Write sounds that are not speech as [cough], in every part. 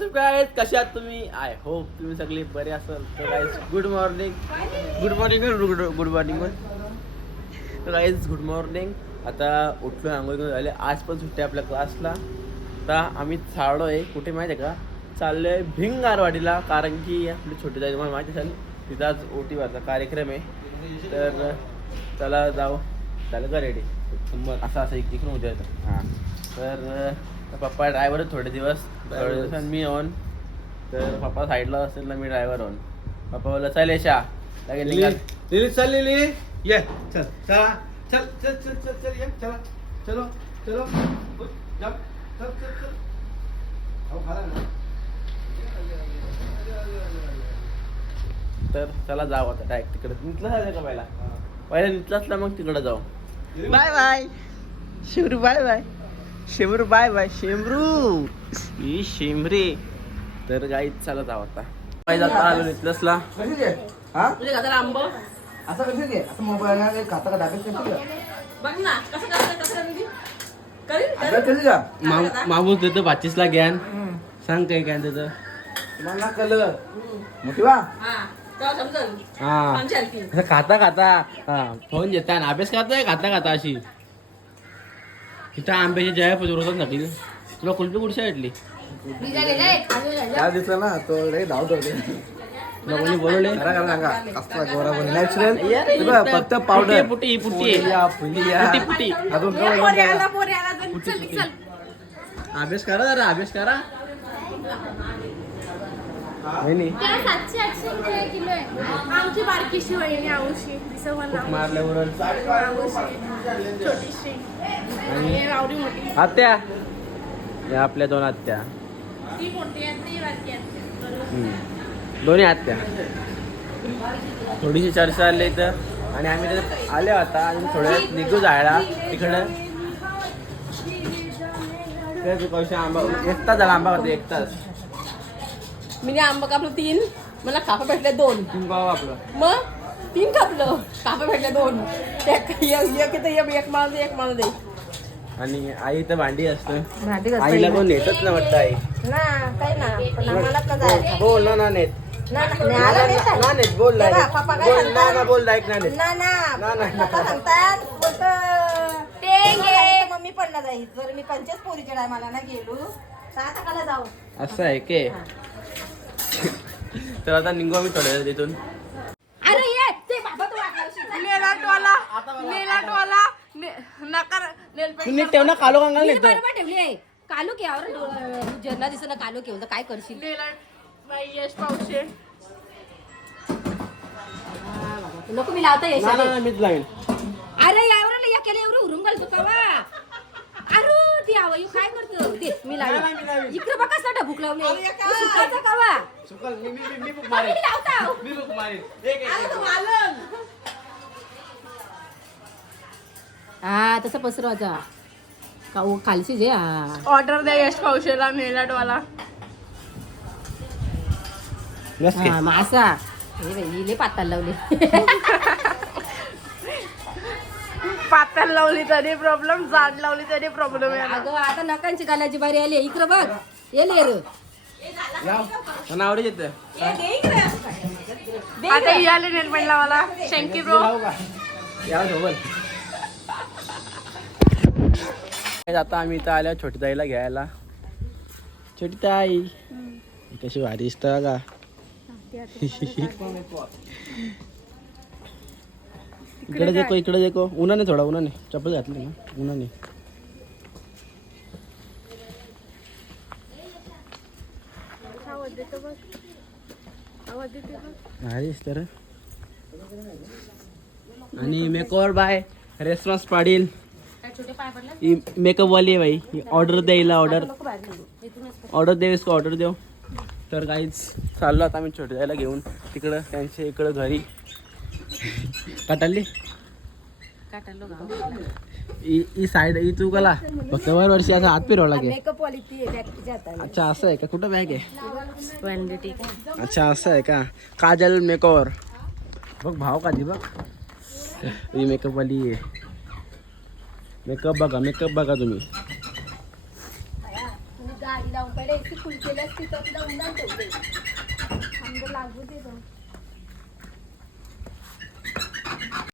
WhatsApp काय कशा आहात तुम्ही? आय होप तुम्ही सगळे बरे असाल. तर guys good morning good morning good good morning तर गाईज गुड मॉर्निंग आता उठलो आंघोळ घेऊन झाले. आज पण सुट्टी आपल्या क्लासला आता आम्ही चाललो आहे कुठे माहिती आहे का? चाललो आहे भिंगारवाडीला कारण की आपली छोटी जाई तुम्हाला माहिती असेल तिथं आज ओटीवरचा कार्यक्रम आहे. तर चला जाऊ. झालं का रेडी असं असं एक इकडून उद्या हां. तर अं, पप्पा ड्रायव्हर थोडे दिवस. थोडे दिवसांनी मी ऑन तर पप्पा साईडला असेल ना मी ड्रायव्हर ऑन पप्पा बोलला चल यशा. लगेच लिली निघाल. लिली चल लिली. ये चल चला. चल चल चल चल चल ये चला. चलो चलो. उठ, जा चल चल चल. अहो खाला ना. तर चला जाऊ आता डायरेक्ट तिकडे. निघलं झालं का पहिला? पहिला निघलाच ना मग तिकडे जाऊ. Bye bye Shimru bye bye Shimru bye bye Shimru. ही शिमरे. तर गाईत चला जाऊ आता. पाहिजे आता आलो निघलंसला कशी घे? हा? तुझ्या घराला आंब? असं कसं घे? असं मोबाईल खाता का डाबेत कसं घे? बघ ना कसं करत कसं करत? ती? करीन. अगं करीन. कसं घ्या मामूस देतो पाचीसला ज्ञान सांग काय काय त्याचं तुम्हाला कलर. मोठी वा हा तेव्हा समजल हा. आमची आणखी असं खाता खाता हा फोन देता आणि अभ्यास करताय? खाता खाता अशी. इथं आंब्याची जया पुजवतात ना तिथे तुला कुलपी कुठच्या भेटली काय दिसलं ना? तो लय धावत होते. तुला कोणी बोलवले? खरा खरा सांगा. असला गोरा कोणी नॅचरल यार, फक्त पावडर पुटी पुटी आहे. फुलिया फुलिया पुटी पुटी. अजून काय. अभ्यास करा जरा अभ्यास करा. सातशे आठशे रुपये किलो आहे आमची बारकीशी वहिनी आऊशी दिसवण मारल्यावर आऊशी छोटीशी आणि रावडी मोठी आत्या या आपल्या दोन आत्या ती मोठी बारकी. दोन्ही आत्या थोडीशी चर्चा आली इथं आणि आम्ही तिथे आले होता आणि थोड्या निघू जायला तिकडं कौशा आंबा एक तास झाला आंबा होता एक तास मी आंब कापलं तीन. मला कापा भेटले दोन. आपलं. मग तीन कापलं. कापा भेटले दोन. एक एक माल दे एक माल दे. आणि आई इथं भांडी असतं. भांडी आईला कोण नेतच ना वाटतं आई ना जायचं. बोल ना ना नेत. ना नेता. ना नेत बोल ना बोल ना बोल ऐक ना नेत. ना ना. सांगतात तर मम्मी पण ना जाईल. जर मी पंचेच पोरीच्या टायमाला ना गेलो तर आता काला जाऊ. असं आहे के? तर आता निघू आम्ही थोड्या तिथून अरे ये ते बाबा तो वाटला नेलाटवाला नेलाटवाला नकार तू नीट ठेव ना कालो कांगाल नेत. बरोबर ठेवली आहे. कालू की यावर ज्यांना दिसत ना कालू की काय करशील? यश पावशे. नको मी लावता येश मीच अरे यावर या केलं एवढं उरून घालतो का अरे ती आवा येऊ काय करतो दे मी लावेन इकडे बघा कसं ढबूक लावले तू सुकाचा का वा? सुकल मी मी मी बुक मी मारेन. लावता. मी बुक मारेन. एक एक हा तसं पसरवायचा का ओ खालची जे हा. ऑर्डर द्या यश पावशेला नेलाटवाला नस के. हा, मासा. हे बाई पाताल लावले. [laughs] पातळ लावली तरी प्रॉब्लेम जाड लावली तरी प्रॉब्लेम आहे अगं आता नकांची गालाची बारी आली इकडं बघ. येले र. ना आवडे येतं. आता याले नेलपेंट लावाला शंकी ब्रो लावू का? या सोबत. आता आम्ही इथं आल्या छोटी ताईला घ्यायला. छोटी ताई कशी भारी दिसतं का [laughs] इकडे देखो इकडे देखो. उन्हाने थोडा उन्हाने. चप्पल घातली ना? उन्हाने. भारी दिसतं रे आणि मेकओव्हर बाय रेस्पॉन्स पाडील. ही मेकअप वाली आहे भाई. ऑर्डर द्यायला ऑर्डर ऑर्डर देऊ इसको ऑर्डर देऊ तर काहीच चाललो आता आम्ही छोटे जायला घेऊन. तिकडं त्यांच्या इकडं घरी. कटाली ही ही साईड ही तू कला फक्त वर वर्षी असं हात अच्छा असं आहे का? कुठं बॅग आहे? अच्छा असं आहे का? काजल बघ भाव का बघ. ही मेकअप वाली आहे. मेकअप बघा मेकअप बघा तुम्ही. गाडी लावून पहिले फुल लागू दे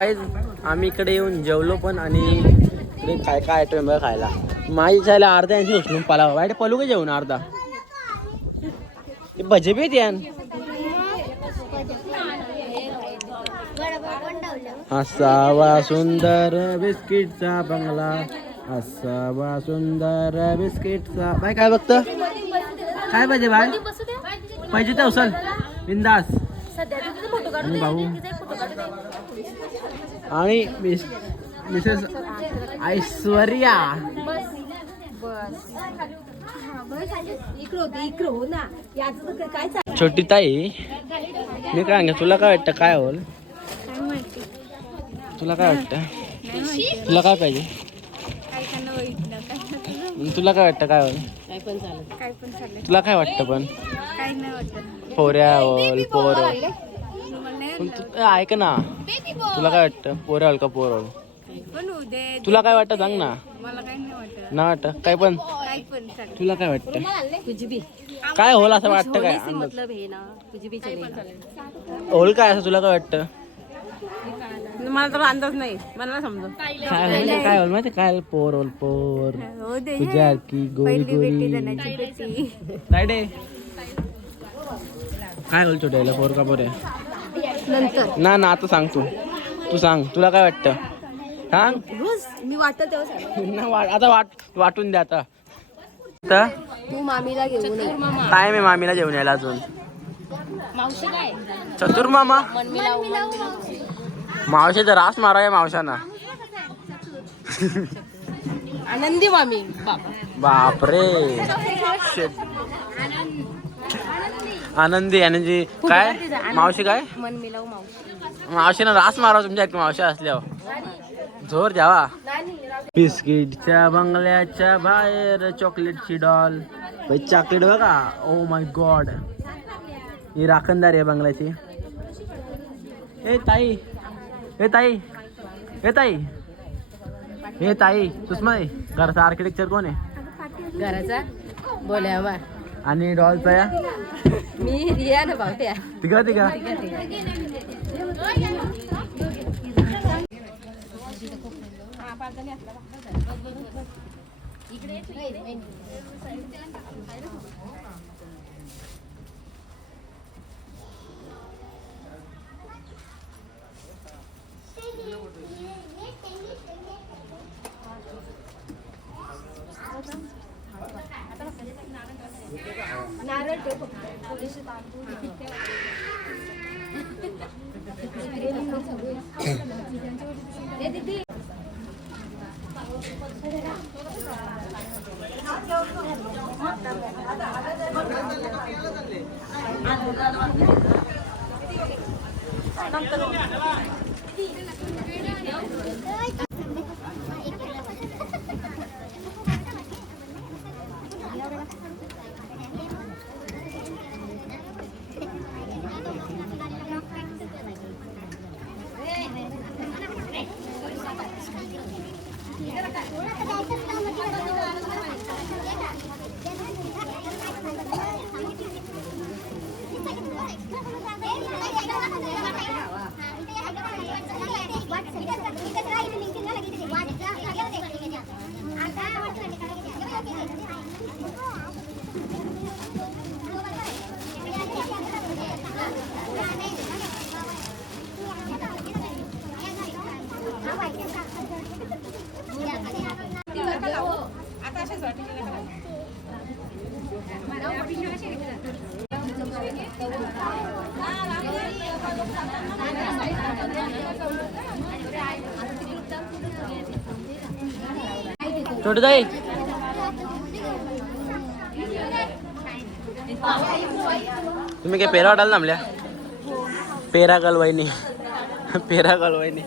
आम्ही इकडे येऊन जेवलो पण आणि इकडे काय काय आयटम बघा खायला. माझी खायला अर्धा यांची उचलून पाला वाईट पलू का जेवण अर्धा? भजे बी यान. असावा सुंदर बिस्किटचा बंगला. असावा सुंदर बिस्किटचा बाय काय बघत? काय पाहिजे बाय पाहिजे तर उचल. बिंदास. भाऊ. आणि मिस मिसेस ऐश्वर्या. छोटी ताई मी काय सांगा तुला काय वाटतं काय होल तुला काय वाटतं? तुला काय पाहिजे? तुला काय वाटतं काय होल काय पण? चालत तुला काय वाटतं. पण पोऱ्या होल पोर. पण तू ए, ऐक ना. तुला काय वाटतं? होल का पोर होल तुला काय वाटतं? सांग ना. ना वाटत. काय पण. तुला काय वाटतं? तुझी बी. काय होल असं वाटतं काय? अंदाज? मतलब हे ना तुझी बी चलेगा होल काय असं तुला काय वाटतं? मला तर अंदाज नाही. मला समजा काय काय होल माहिती? काय पोर होल पोर. हो तुझ्या की गोरी गोरी. काय होल छोट्याला पोर का पोर नंतर. ना ना आता सांग तू. तू सांग तुला काय वाटतं? सांग रोज मी वाटत तेव्हा ना आता वाट वाटून द्या आता. तर तू मामीला घेऊन ये. टाइम आहे मामीला जेवण यायला अजून? मावशी काय? चतुर मामा? मिलाव मावशीचा रास मारा मावशाना. आनंदी मामी बाबा बापरे. आनंदी आनंदी काय मावशी काय? मन मिलाव मावशी. मावशीनं रास मारा तुमच्या मावशी असल्यावर. जोर द्यावा. बिस्किटच्या बंगल्याच्या बाहेर चॉकलेटची डॉल. चॉकलेट बघा. ओ माय गॉड ही राखणदार आहे बंगल्याची. ए ताई. ए ताई. ए ताई. हे ताई. सुषमा घरचा आर्किटेक्चर कोण आहे? घराचा? बोल्या आणि डॉलचा या? मी रिया ना भावट्या तिघा. तिघा नारळ ठेव फक्त. थोडेसे तांदूळ ठेव. ए दीदी छोटे ताई तुम्ही काय पेरा वाटाल ना आमल्या पेरा गलवाईनी. पेरा गलवाईनी.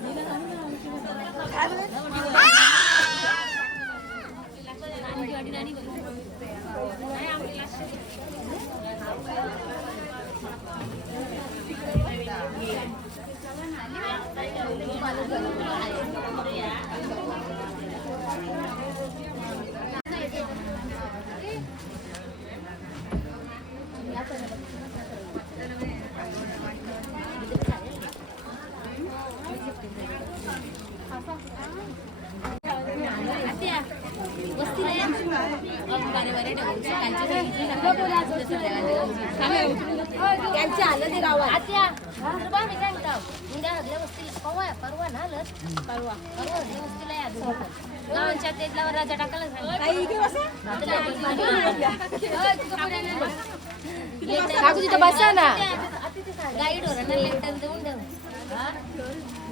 त्यांची आलं ते गावात आत्या दुसरं बा मी काय म्हणतो? उद्या हगल्या वस्तीला परवा परवा ना आलं? परवा. परवा हगल्या वस्तीला या दोघं. गावांच्या तेजलावर राजा टाकायला काकू तिथं बसा ना. गाईड ना लेटर देऊन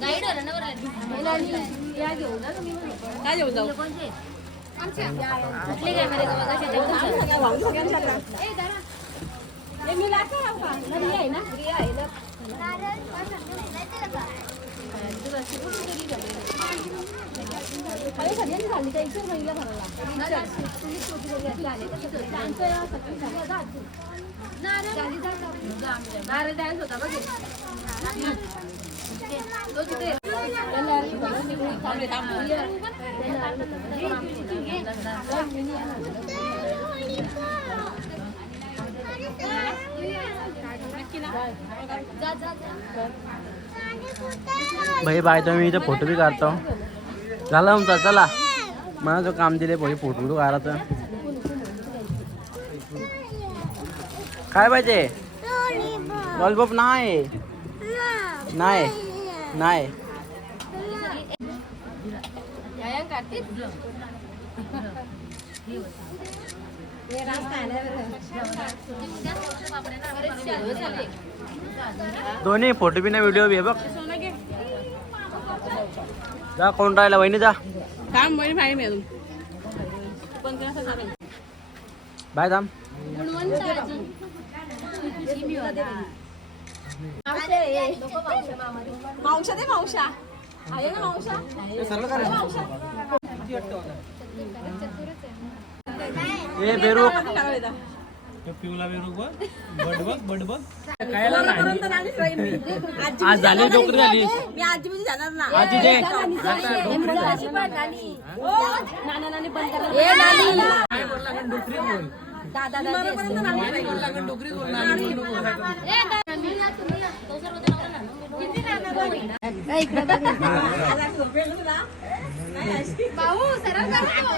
गाईड ना काय घेऊन जाऊ? कुठले कॅमेरे नारळ डान्स होता बघ तो तिथे भाई बाय तो मी इथं फोटो बी काढतो हो. झालं तुमचा चला. मला जो काम दिले भाई फोटो बिटो काढायचं काय पाहिजे लॉलीपॉप नाही. नाही. नाही. दोन्ही फोटो बी नाही व्हिडिओ बी आहे बघ. जा कोण राहिला? वहिनी जा. काम बहीण भाई मी अजून. बाय थांब. मावशा दे मावशा. आहे ना मावशा? ए बेरूक पिवला बेरूक बड बघ बड बघ. कायला नाही. [laughs] आज झाली डोकरी झाली. मी आजी म्हणजे जाणार ना आजी जे नाना नानी बंद करा. ए नानी बोलला पण डोकरी बोल. दादा दादा नानी? बोलला पण डोकरी बोल नानी ए इकडे भाऊ सरळ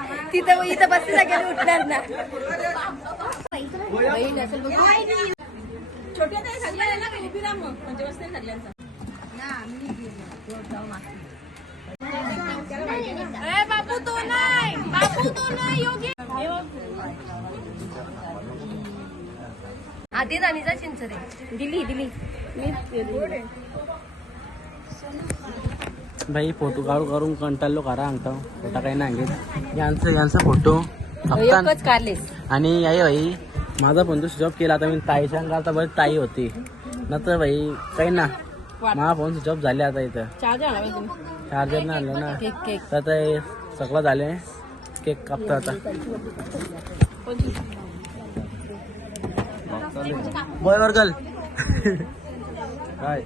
तिथं इथं बसली गेली उठणार ना. छोट्या ताई सगळ्या ना काही उभी राहा मग. म्हणजे बसते सगळ्यांचा. ए बापू तो नाही. बापू तो नाही योगी. आधी राणीचा चिंचरे. दिली दिली. मी भाई फोटो काढू करून कंटाळलो करा सांगतो फोटा काही नाही यांचं यांचा फोटो आणि आई भाई माझा फोन तो स्विच ऑफ केला. आता मी ताईच्या करता बरं ताई होती. नंतर भाई काही ना. माझा फोन स्विच ऑफ झाले आता इथं. चार्जर आणलं ना. केक केक तर आता सगळं झाले केक कापतो आता. बॉय वर्गल [laughs] काय?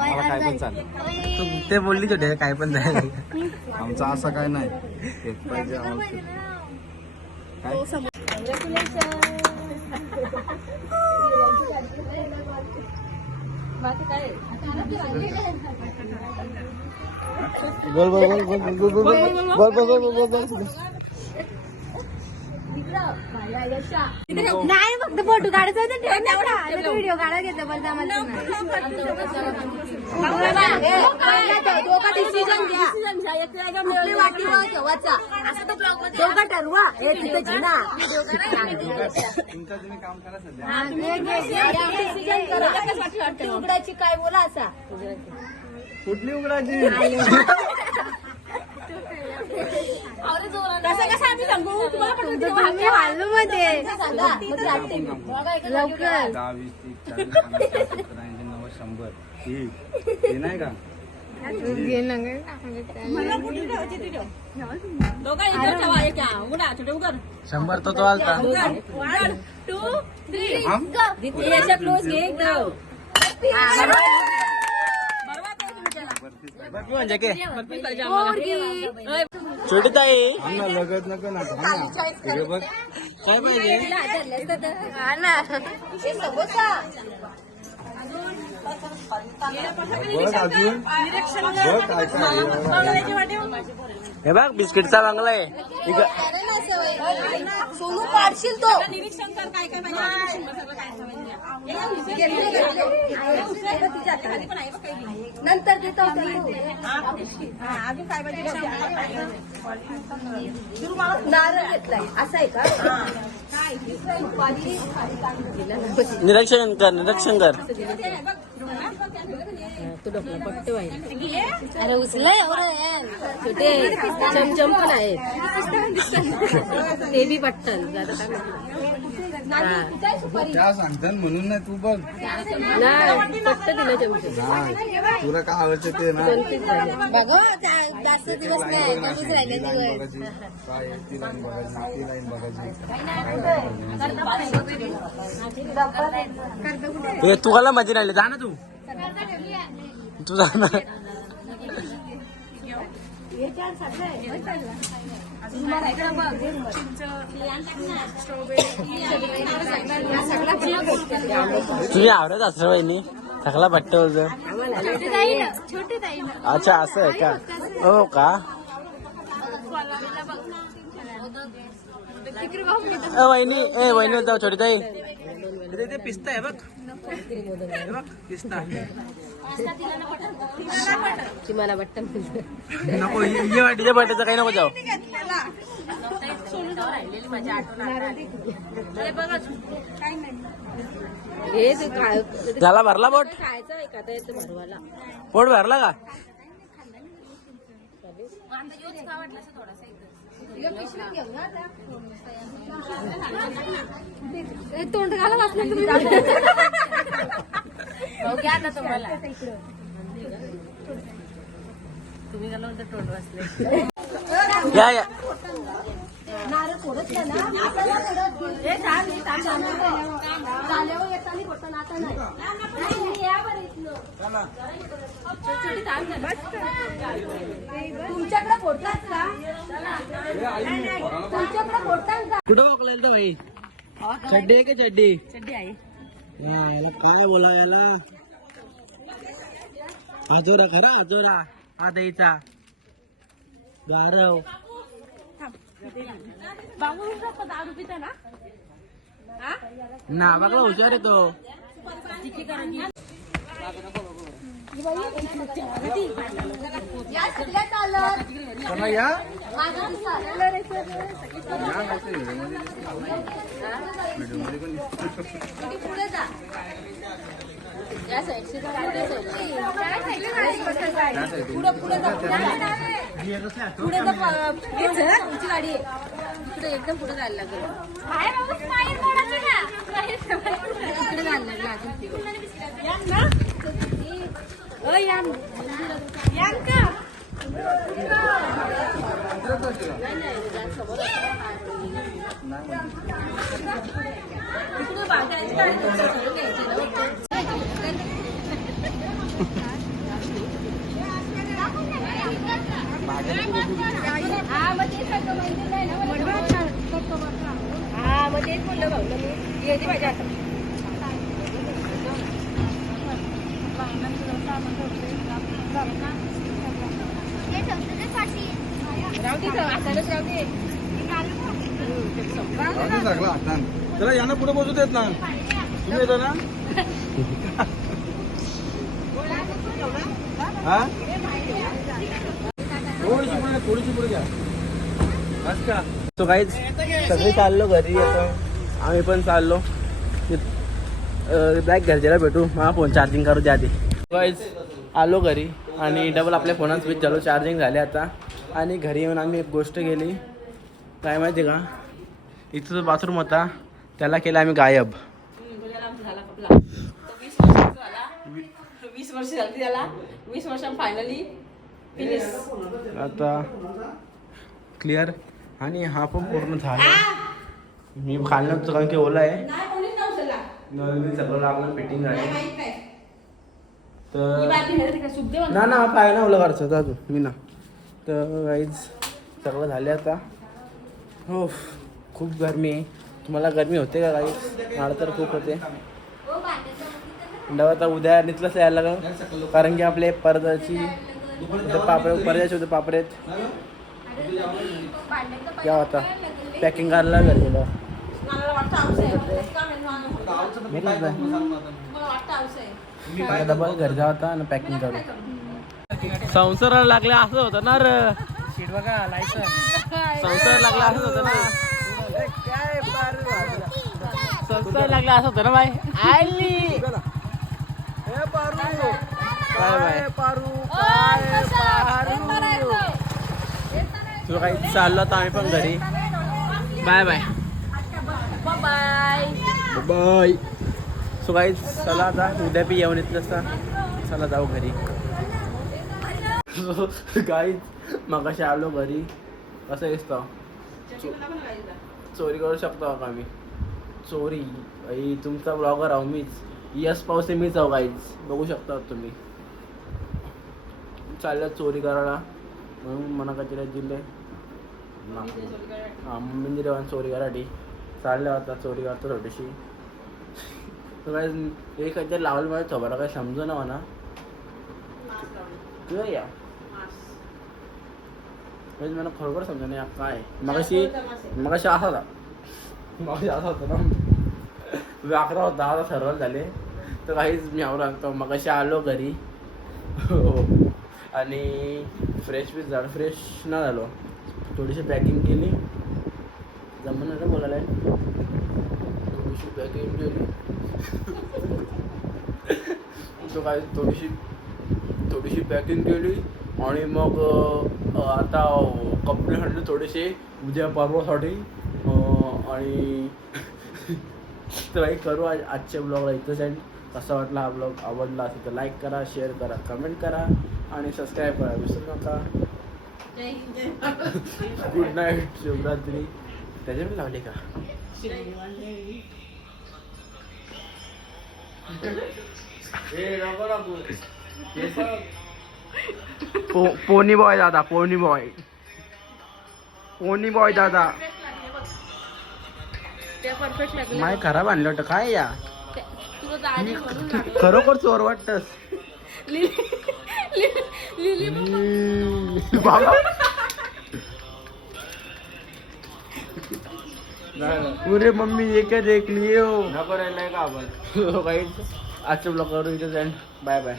मला काय पण चालेल तू ते बोलली होते काय पण जाईल आमचं असं काय नाही एक पाहिजे आम्हाला बोल बोल बोल बोल बोल बोल बोल बोल बोल बोल बोल बोल बोल नाही फक्त फोटो काढायचा ठेव व्हिडिओ काढा घेतो पण जमा उघडायची? काय बोला असा. कुठली उघडायची? [laughs] कसं कसं आम्ही सांगू तुम्हाला पण तुमचं तुम्ही हल्लो मध्ये लवकर दहा वीस तीस चाळीस पन्नास साठ, सत्तर ऐंशी नव्वद शंभर ही हे नाही का घे ना ग. मला कुठे ठेवायची ती ठेव दोघा इकडे ठेवा एक हा. उघडा छोटे उघड शंभर तो तो आलता उघड वन टू थ्री हा? हे अशा क्लोज घे एकदम. हा, बरोबर. म्हणजे के. छोटी ताई लगत नको ना बघ. काय पाहिजे? हा. हे. बघ हे बिस्किटचा बांगला आहे. सोनू पाडशील तो. निरीक्षण कर काय काय नंतर देतो अजून काय नारळ घेतलाय. असं आहे का? निरीक्षण कर निरीक्षण कर. अरे उचलय एवढं छोटे चमचम पण आहेत ते बी पट्टन त्या सांगतात म्हणून नाही तू बघ नाही पट्ट दिलं चमचम तुला काय आवडते ते ना बघ जास्त दिवस नाही कमीच राहिले काय आहे, ती लाईन बघायची ती लाईन बघायची हे मला मजा राहिली. जा ना तू. तू जा ना. तुम्ही आवडत असं वहिनी. थकला पट्ट होत अच्छा असं आहे का? हो का? वहिनी ए वहिनी जाऊ छोटी ताई ते पिस्ता आहे बघ. मला पट्ट नको ये वाटीच्या काही नको जाऊ. हे झाला भरला बोट? खायचं आहे का? ते भरवाला पोट भरला का? तोंड घाला वाचलं तुम्ही. घ्या ना तुम्हाला. तुम्ही तोंड वाचले. या या. तुमच्याकडे फोडतात का? तुमच्याकडे फोडतात का? कुठं ओकलेल तर भाई? चड्डी आहे का चड्डी? चड्डी आहे. याला काय बोला याला आजोरा खरा आजोरा हा द्यायचा गारव. ना ना बघला हुशार येतो पुढे पुढे पुढे तुमची गाडी इकडे एकदम पुढे जायला लागेल इकडे जायला लागलं 可以啊，两个。两个。两。个。त्याला यांना पुढे बसू देत ना. तुम्ही येतो ना? हा? थोडीशी पुढे थोडीशी पुढे घ्या. बस का? तो काहीच सगळे चाललो घरी येतो आम्ही पण चाललो. बॅग घरच्याला भेटू. मला फोन चार्जिंग करू द्या आधी. आलो घरी आणि डबल आपल्या फोनात स्विच झालो चार्जिंग झाले आता. आणि घरी येऊन आम्ही एक गोष्ट केली. काय माहिती का? इथं जो बाथरूम होता त्याला केला आम्ही गायब. वीस वर्ष झाली त्याला. वीस वर्ष फायनली आता क्लिअर आणि हा पण पूर्ण झाला. मी खाल्लं होतं कारण की ओला आहे. नवीन सगळं लागलं फिटिंग नाही तर ना ना पाय ना ओलं करायचं अजून मी ना. तर काहीच सगळं झाले आता. हो खूप गरमी आहे. तुम्हाला गरमी होते का काही मला तर खूप होते. म्हणलं आता उद्या निचलंच यायला लागलं. कारण की आपले परदाची पापड परदाचे होते पापड आहेत. या आता पॅकिंग करायला घरी गेलो मला वाटतं हाऊस आहे कसं काम आहे. ना? भेटलंच नाही मला वाटतं हाऊस आहे आता डबल घरी जा आता आणि पॅकिंग करू. संसाराला लागले असं होतं ना र. शीट बघा लायसन संसार लागला असं होतं ना. संसार लागला असं होतं ना बाय आली तुला काही चाललं तर आम्ही पण घरी. Bye bye. Bye bye. So काही चला आता. उद्या बी येऊन येतलं असता चला जाऊ घरी. [laughs] काही मगाशी आलो घरी. कसं येतो चोरी करू शकतो का मी चोरी. आई तुमचा ब्लॉगर आहो मीच. यस पावसे मीच आहो काहीच बघू शकता तुम्ही. चाललं चोरी करायला. म्हणून मना कचऱ्यात दिले हां मम्मीने देवान चोरी कराठी चाललं आता चोरी करतो थोडीशी. [laughs] काय एक हजार लावलं माझ्या थोबाला काय समजू ना म्हणा या. म्हणजे मला खरोखर समजा नाही काय? मगाशी मगाशी असा होता. मगाशी असा होता ना. व्याकरा होता आता सर्व झाले. तर काहीच मी आवरा लागतो मगाशी आलो घरी. हो आणि फ्रेश बी झालं फ्रेश ना झालो. थोडीशी पॅकिंग केली. जमणार ना बोलायला. थोडीशी पॅकिंग केली. [laughs] तो काय थोडीशी थोडीशी पॅकिंग केली. आणि मग आता कपडे आणले थोडेसे उद्या परवासाठी आणि तर काही करू आज आजच्या ब्लॉगला इथंच एंड कसा वाटला हा ब्लॉग? आवडला असेल तर लाईक करा शेअर करा कमेंट करा आणि सबस्क्राईब करा. विसरू नका. Good night Shivratri. त्याच्यावर लावले का? [laughs] पो- पोनी बॉय दादा पोनी बॉय. पोनी बॉय दादा. माय खराब आणलं होतं काय या? खरोखर चोर वाटतस. बाबा. पुरे मम्मी एक क्या देख लियो नको राहिलाय का आपण काही आजच्या ब्लॉग करू इथे बाय बाय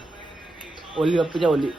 ओली बाप्पीच्या ओली.